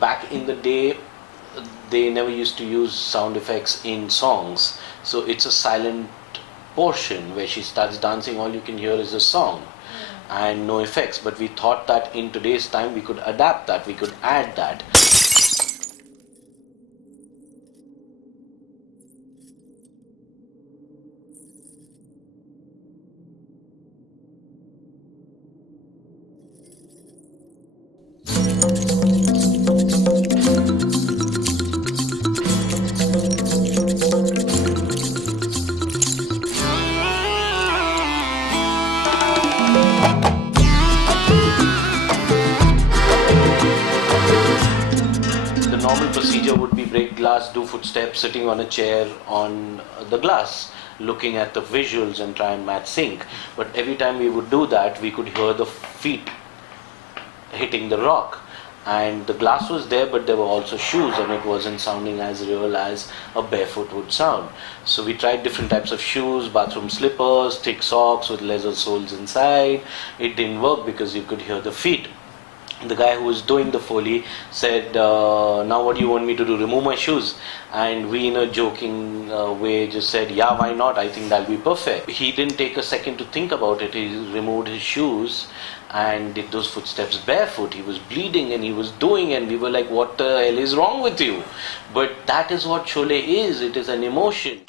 Back in the day, they never used to use sound effects in songs, so it's a silent portion where she starts dancing. All you can hear is the song and no effects. But we thought that in today's time we could adapt that, we could add that. The normal procedure would be break glass, do footsteps, sitting on a chair on the glass, looking at the visuals and try and match sync. But every time we would do that, we could hear the feet hitting the rock. And the glass was there, but there were also shoes, and it wasn't sounding as real as a barefoot would sound. So we tried different types of shoes, bathroom slippers, thick socks with leather soles inside. It didn't work because you could hear the feet. The guy who was doing the Foley said, now what do you want me to do, remove my shoes? And we, in a joking way, just said, yeah, why not, I think that'll be perfect. He didn't take a second to think about it. He removed his shoes and did those footsteps barefoot. He was bleeding and he was doing, and we were like, what the hell is wrong with you? But that is what Sholay is. It is an emotion.